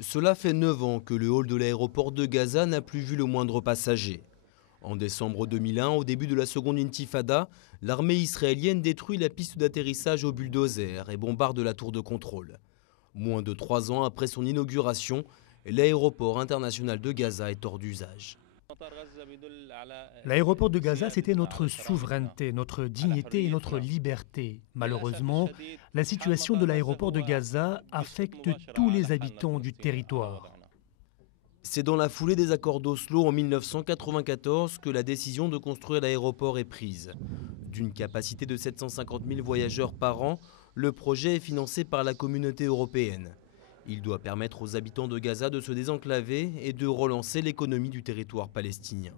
Cela fait 9 ans que le hall de l'aéroport de Gaza n'a plus vu le moindre passager. En décembre 2001, au début de la seconde intifada, l'armée israélienne détruit la piste d'atterrissage au bulldozer et bombarde la tour de contrôle. Moins de 3 ans après son inauguration, l'aéroport international de Gaza est hors d'usage. L'aéroport de Gaza, c'était notre souveraineté, notre dignité et notre liberté. Malheureusement, la situation de l'aéroport de Gaza affecte tous les habitants du territoire. C'est dans la foulée des accords d'Oslo en 1994 que la décision de construire l'aéroport est prise. D'une capacité de 750 000 voyageurs par an, le projet est financé par la communauté européenne. Il doit permettre aux habitants de Gaza de se désenclaver et de relancer l'économie du territoire palestinien.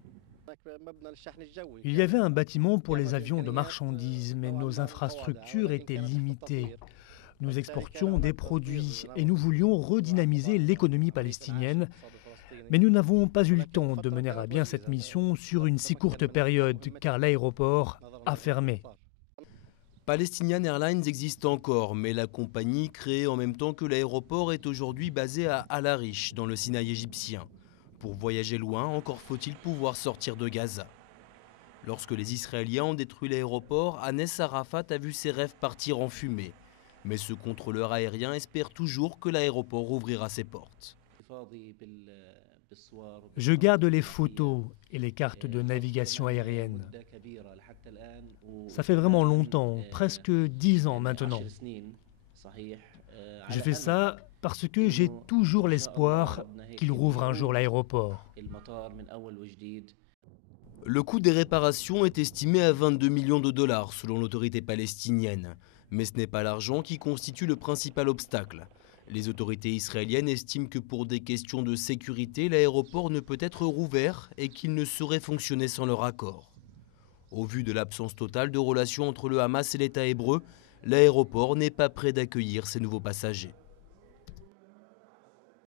Il y avait un bâtiment pour les avions de marchandises, mais nos infrastructures étaient limitées. Nous exportions des produits et nous voulions redynamiser l'économie palestinienne. Mais nous n'avons pas eu le temps de mener à bien cette mission sur une si courte période, car l'aéroport a fermé. Palestinian Airlines existe encore, mais la compagnie, créée en même temps que l'aéroport, est aujourd'hui basée à Al Arish, dans le Sinaï égyptien. Pour voyager loin, encore faut-il pouvoir sortir de Gaza. Lorsque les Israéliens ont détruit l'aéroport, Hannes Arafat a vu ses rêves partir en fumée. Mais ce contrôleur aérien espère toujours que l'aéroport ouvrira ses portes. Je garde les photos et les cartes de navigation aérienne. Ça fait vraiment longtemps, presque 10 ans maintenant. Je fais ça parce que j'ai toujours l'espoir qu'il rouvre un jour l'aéroport. Le coût des réparations est estimé à 22 millions de dollars selon l'autorité palestinienne. Mais ce n'est pas l'argent qui constitue le principal obstacle. Les autorités israéliennes estiment que pour des questions de sécurité, l'aéroport ne peut être rouvert et qu'il ne saurait fonctionner sans leur accord. Au vu de l'absence totale de relations entre le Hamas et l'État hébreu, l'aéroport n'est pas prêt d'accueillir ces nouveaux passagers.